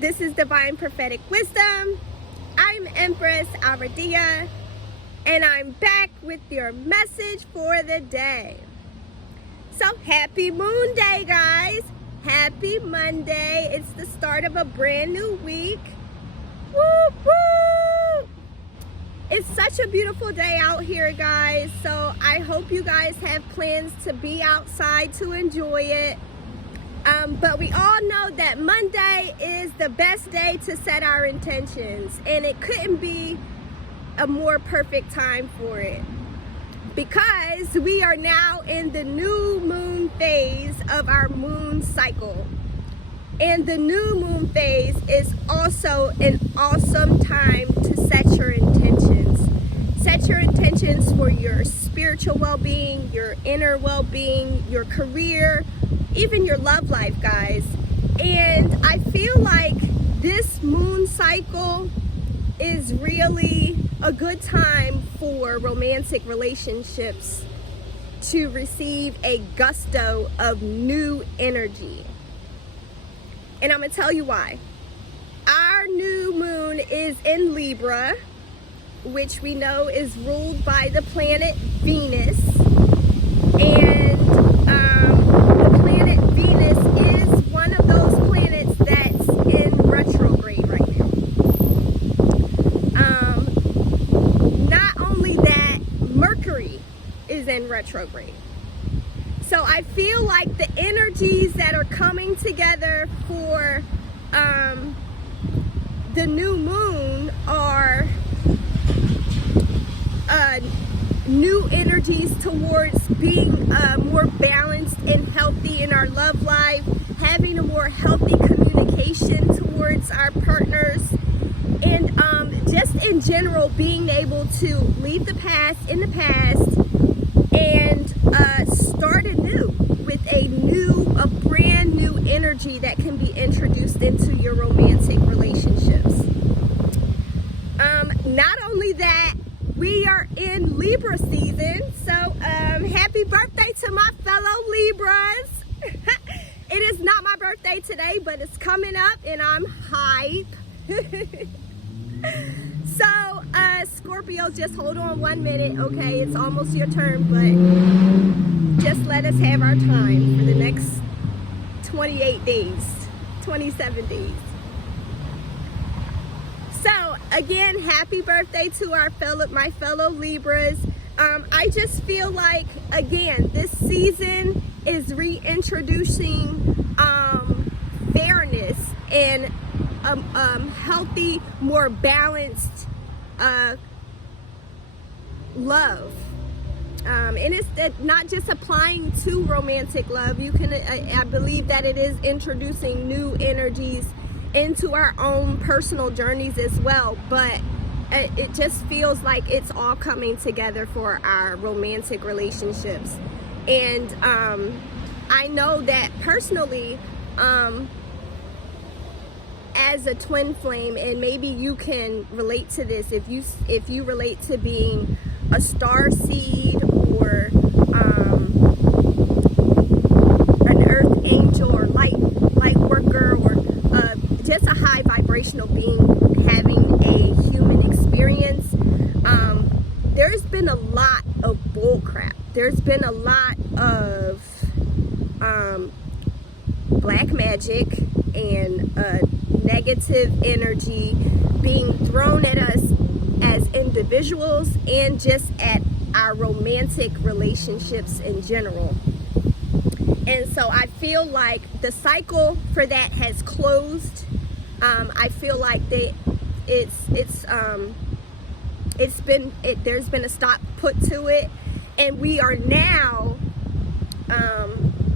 This is Divine Prophetic Wisdom. I'm Empress Aradia, and I'm back with your message for the day. So happy Moon Day, guys. Happy Monday. It's the start of a brand new week. Woo woo! It's such a beautiful day out here, guys. So I hope you guys have plans to be outside to enjoy it. But we all know that Monday is the best day to set our intentions, and it couldn't be a more perfect time for it, because we are now in the new moon phase of our moon cycle. And the new moon phase is also an awesome time to set your intentions. Set your intentions for your spiritual well-being, your inner well-being, your career, even your love life, guys. And I feel like this moon cycle is really a good time for romantic relationships to receive a gusto of new energy. And I'm gonna tell you why. Our new moon is in Libra, which we know is ruled by the planet Venus. And the planet Venus is one of those planets that's in retrograde right now. Not only that, Mercury is in retrograde. So I feel like the energies that are coming together for the new moon are new energies towards being more balanced and healthy in our love life, having a more healthy communication towards our partners, and just in general being able to leave the past in the past and start anew with a brand new energy that can be introduced into your romantic relationships. Not only that, we are in Libra season, so happy birthday to my fellow Libras. It is not my birthday today, but it's coming up and I'm hype. So, Scorpio, just hold on 1 minute, okay? It's almost your turn, but just let us have our time for the next 28 days, 27 days. So, again, happy birthday to my fellow Libras. I just feel like, again, this season is reintroducing fairness and healthy, more balanced love. And it's not just applying to romantic love. You can, I believe that it is introducing new energies into our own personal journeys as well, but it just feels like it's all coming together for our romantic relationships. And I know that personally, as a twin flame, and maybe you can relate to this if you relate to being a star seed or an earth angel or light worker, or just a high vibrational being having a human experience. There's been a lot of bullcrap. There's been a lot of black magic and negative energy being thrown at us as individuals and just at our romantic relationships in general. And so I feel like the cycle for that has closed. I feel like there's been a stop put to it, and we are now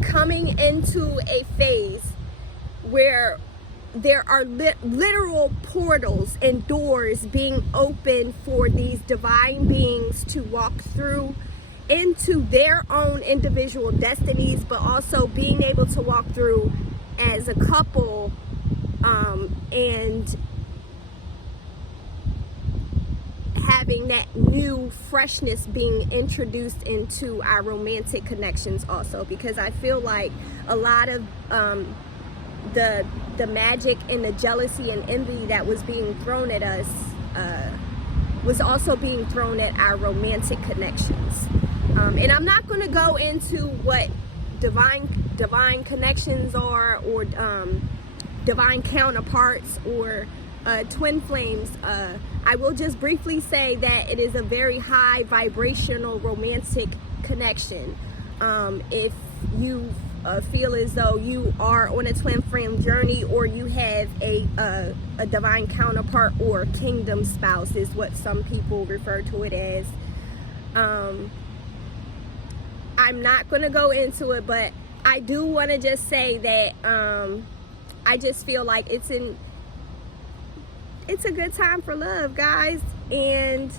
coming into a phase where there are literal portals and doors being opened for these divine beings to walk through into their own individual destinies, but also being able to walk through as a couple, and having that new freshness being introduced into our romantic connections also, because I feel like a lot of the magic and the jealousy and envy that was being thrown at us was also being thrown at our romantic connections. And I'm not going to go into what divine connections are, or divine counterparts, or twin flames. I will just briefly say that it is a very high vibrational romantic connection. If you feel as though you are on a twin flame journey, or you have a divine counterpart, or kingdom spouse is what some people refer to it as. I'm not going to go into it, but I do want to just say that I just feel like it's a good time for love, guys. And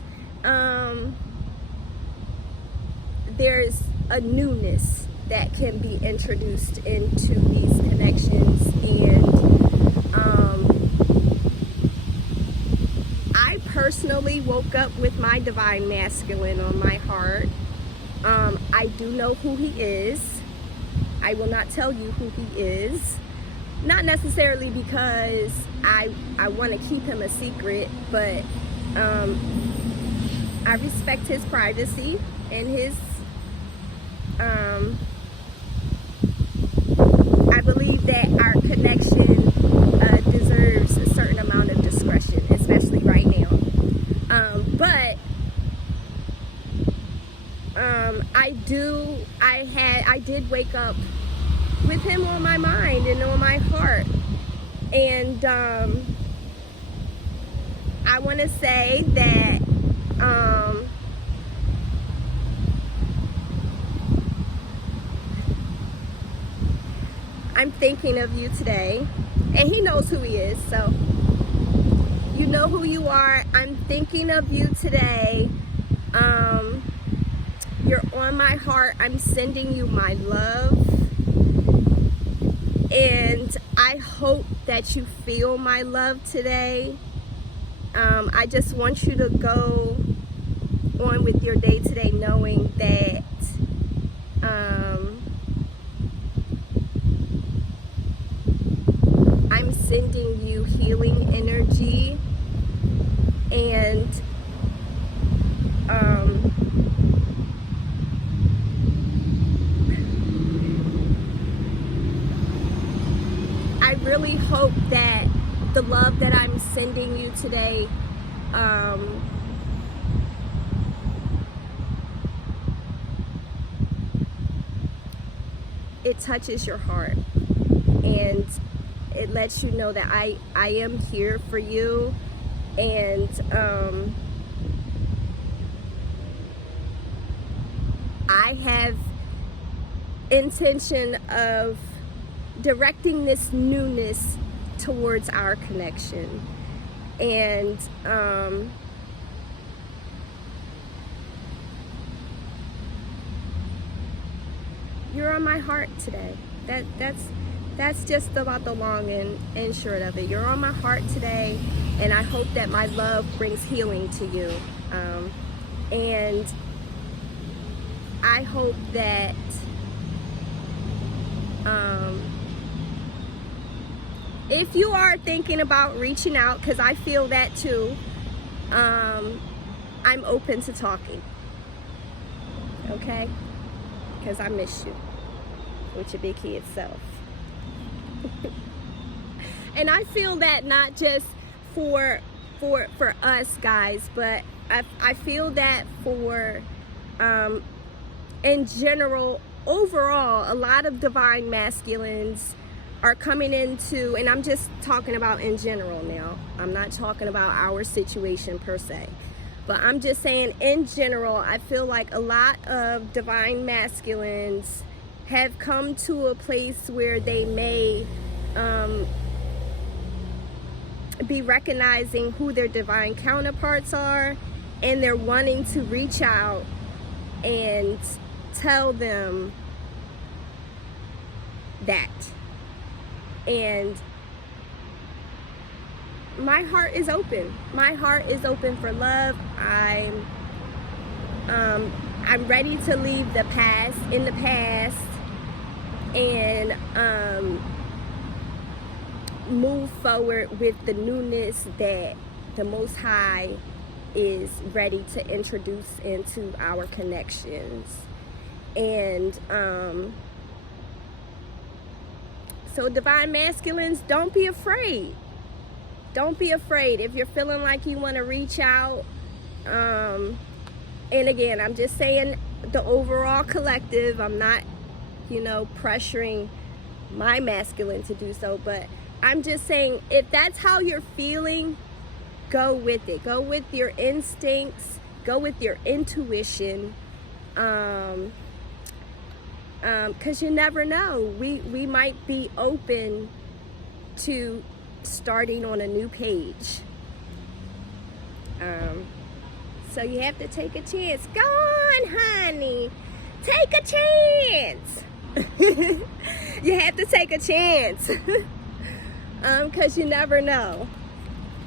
there's a newness that can be introduced into these connections. And I personally woke up with my divine masculine on my heart. I do know who he is. I will not tell you who he is. Not necessarily because I want to keep him a secret, but I respect his privacy and his I believe that our connection deserves a certain amount of discretion, especially right now. But I did wake up with him on my mind and on my heart. And I want to say that I'm thinking of you today, and he knows who he is, so you know who you are. I'm thinking of you today. You're on my heart. I'm sending you my love, and I hope that you feel my love today. I just want you to go on with your day today knowing that I'm sending you healing energy, and I really hope that the love that I'm sending you today it touches your heart, and it lets you know that I am here for you. And I have intention of directing this newness towards our connection. And you're on my heart today. That's just about the long and short of it. You're on my heart today, and I hope that my love brings healing to you. And I hope that if you are thinking about reaching out, because I feel that too, I'm open to talking. Okay? Because I miss you with your big kid self. And I feel that not just for us guys, but I feel that for in general, overall, a lot of divine masculines are coming into, and I'm just talking about in general now, I'm not talking about our situation per se, but I'm just saying in general, I feel like a lot of divine masculines have come to a place where they may be recognizing who their divine counterparts are, and they're wanting to reach out and tell them that. And my heart is open. My heart is open for love. I'm ready to leave the past in the past, and move forward with the newness that the Most High is ready to introduce into our connections. And so divine masculines, don't be afraid. Don't be afraid. If you're feeling like you want to reach out, and again, I'm just saying the overall collective. I'm not, pressuring my masculine to do so, but I'm just saying, if that's how you're feeling, go with it. Go with your instincts. Go with your intuition. Because you never know. We might be open to starting on a new page. So you have to take a chance. Go on, honey. Take a chance. You have to take a chance. Because you never know.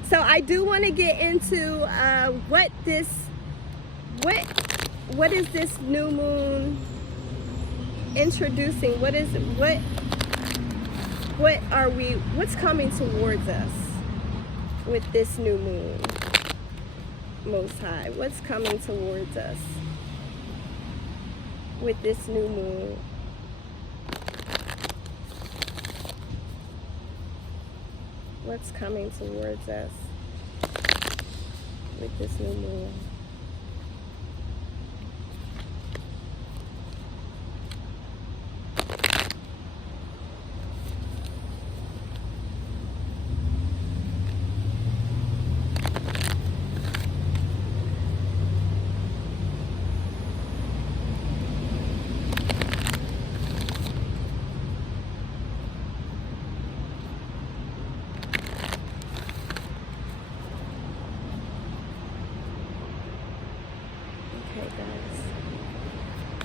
So I do want to get into what is this new moon introducing? What's coming towards us with this new moon? Most High, what's coming towards us with this new moon? What's coming towards us with this new moon?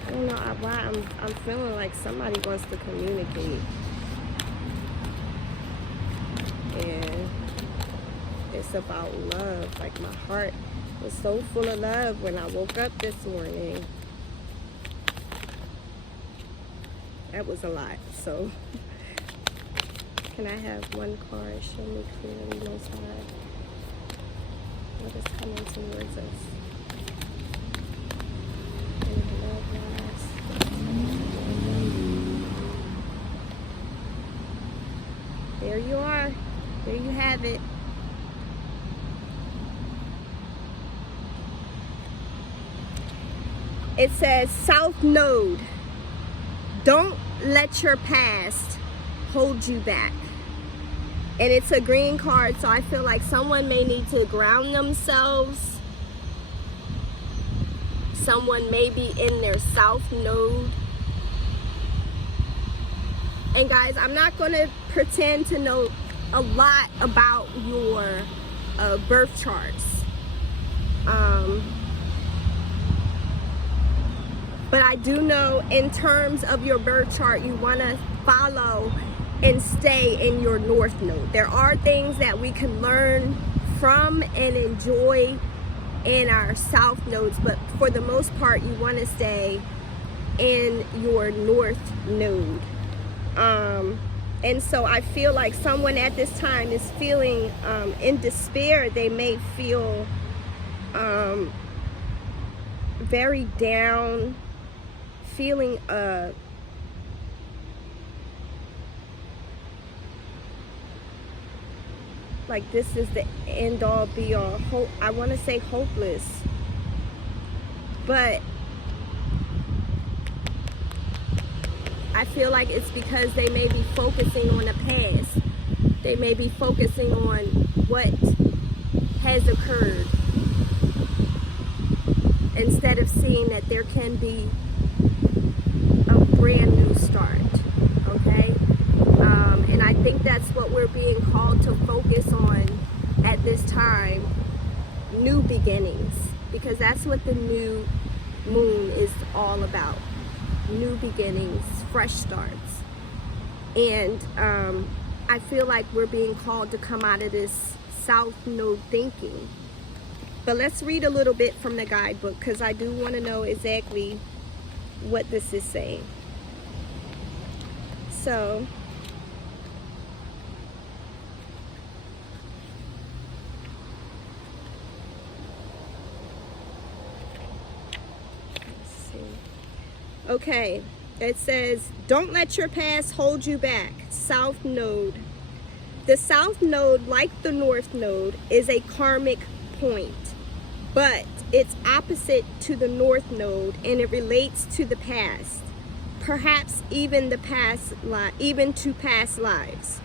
I don't know why I'm feeling like somebody wants to communicate, and it's about love. Like, my heart was so full of love when I woke up this morning. That was a lot. So can I have one card? Show me clearly, Most High, what is coming towards us? There you are. There you have it. It says, South Node, don't let your past hold you back. And it's a green card, so I feel like someone may need to ground themselves. Someone may be in their South Node. And guys, I'm not going to pretend to know a lot about your birth charts. But I do know, in terms of your birth chart, you want to follow and stay in your North Node. There are things that we can learn from and enjoy in our South Nodes, but for the most part, you want to stay in your North Node. And so I feel like someone at this time is feeling in despair. They may feel very down, feeling like this is the end all be all. I want to say hopeless, but I feel like it's because they may be focusing on the past. They may be focusing on what has occurred instead of seeing that there can be a brand new start, okay? And I think that's what we're being called to focus on at this time, new beginnings, because that's what the new moon is all about. New beginnings, fresh starts. And I feel like we're being called to come out of this South Node thinking. But let's read a little bit from the guidebook, because I do want to know exactly what this is saying. So Okay, it says, don't let your past hold you back. South Node. The South Node, like the North Node, is a karmic point, but it's opposite to the North Node, and it relates to the past, perhaps even to past lives.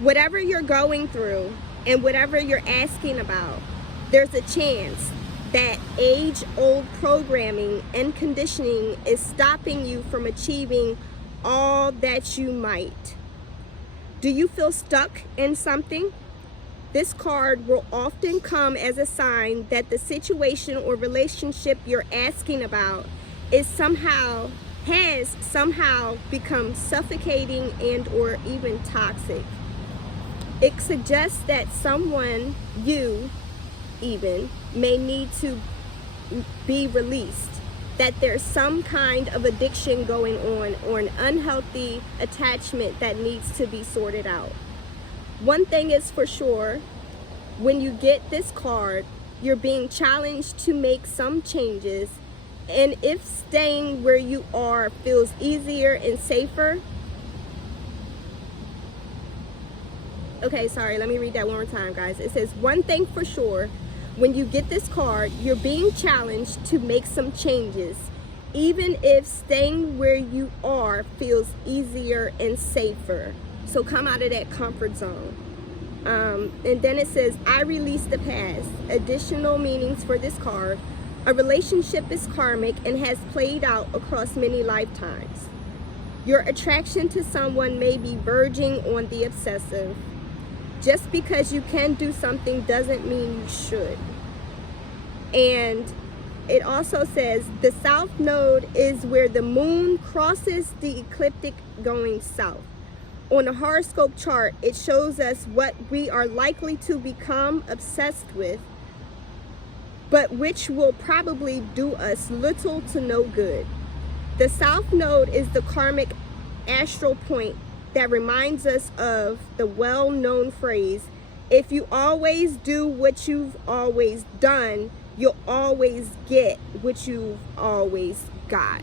Whatever you're going through and whatever you're asking about, there's a chance that age-old programming and conditioning is stopping you from achieving all that you might. Do you feel stuck in something? This card will often come as a sign that the situation or relationship you're asking about has somehow become suffocating and or even toxic. It suggests that someone, you even, may need to be released, that there's some kind of addiction going on or an unhealthy attachment that needs to be sorted out. One thing is for sure, when you get this card, you're being challenged to make some changes, and if staying where you are feels easier and safer. Okay, sorry, let me read that one more time, guys. It says, one thing for sure, when you get this card, you're being challenged to make some changes, even if staying where you are feels easier and safer. So come out of that comfort zone. And then it says, I release the past. Additional meanings for this card. A relationship is karmic and has played out across many lifetimes. Your attraction to someone may be verging on the obsessive. Just because you can do something doesn't mean you should. And it also says the South Node is where the moon crosses the ecliptic going south. On a horoscope chart, it shows us what we are likely to become obsessed with, but which will probably do us little to no good. The South Node is the karmic astral point that reminds us of the well-known phrase, if you always do what you've always done, you'll always get what you've always got.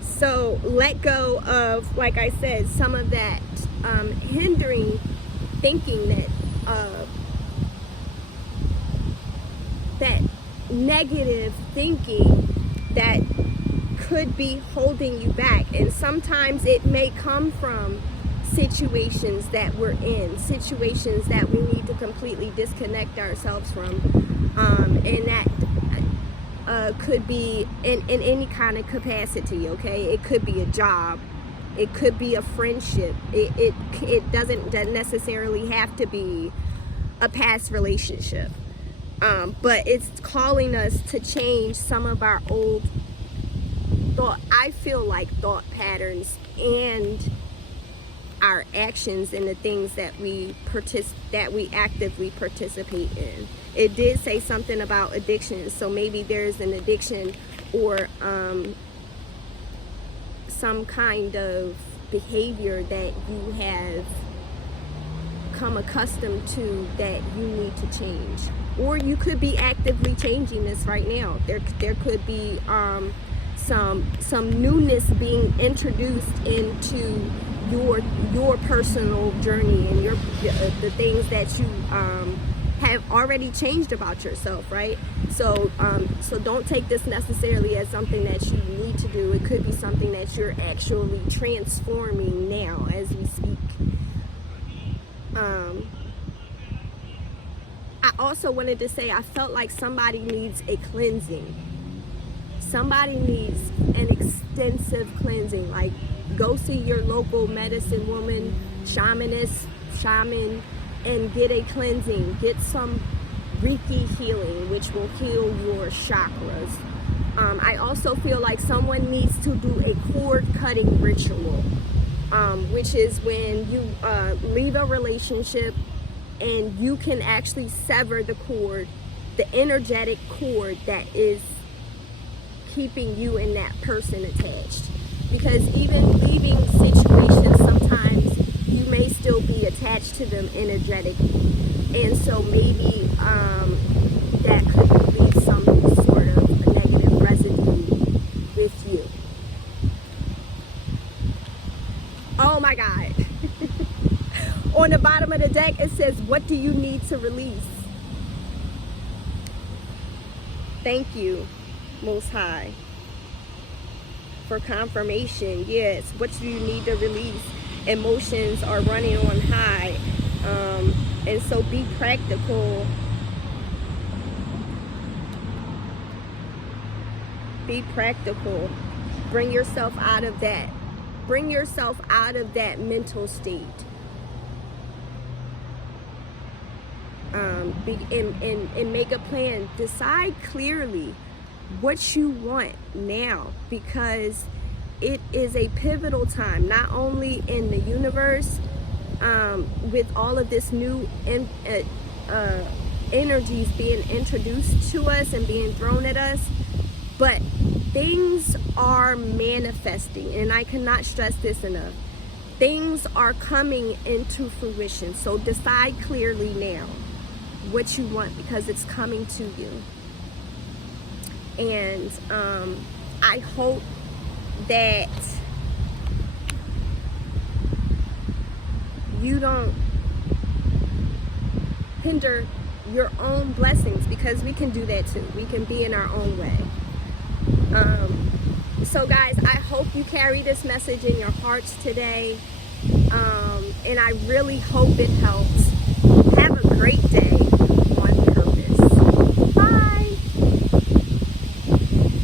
So let go of, like I said, some of that hindering thinking, that negative thinking that could be holding you back. And sometimes it may come from situations that we're in, situations that we need to completely disconnect ourselves from, and that could be in any kind of capacity. Okay, it could be a job, it could be a friendship, it doesn't necessarily have to be a past relationship, but it's calling us to change some of our old thought patterns and our actions and the things that we actively participate in. It did say something about addiction, so maybe there's an addiction or some kind of behavior that you have come accustomed to that you need to change. Or you could be actively changing this right now. There could be some newness being introduced into your personal journey and the things that you have already changed about yourself, right? So don't take this necessarily as something that you need to do. It could be something that you're actually transforming now as we speak. I also wanted to say I felt like somebody needs a cleansing. Somebody needs an extensive cleansing. Like, go see your local medicine woman, shaman, and get a cleansing. Get some Reiki healing, which will heal your chakras. I also feel like someone needs to do a cord cutting ritual, which is when you leave a relationship and you can actually sever the cord, the energetic cord that is keeping you and that person attached. Because even leaving situations, sometimes you may still be attached to them energetically, and so maybe that could leave some sort of a negative residue with you. On the bottom of the deck, it says, what do you need to release? Thank you, Most High, for confirmation. Yes, what do you need to release? Emotions are running on high. And so be practical. Be practical. Bring yourself out of that. Bring yourself out of that mental state. And make a plan. Decide clearly what you want now, because it is a pivotal time, not only in the universe, with all of this new energies being introduced to us and being thrown at us, but things are manifesting, and I cannot stress this enough. Things are coming into fruition. So decide clearly now what you want, because it's coming to you. And I hope that you don't hinder your own blessings, because we can do that too. We can be in our own way. So guys, I hope you carry this message in your hearts today. And I really hope it helps. Have a great day.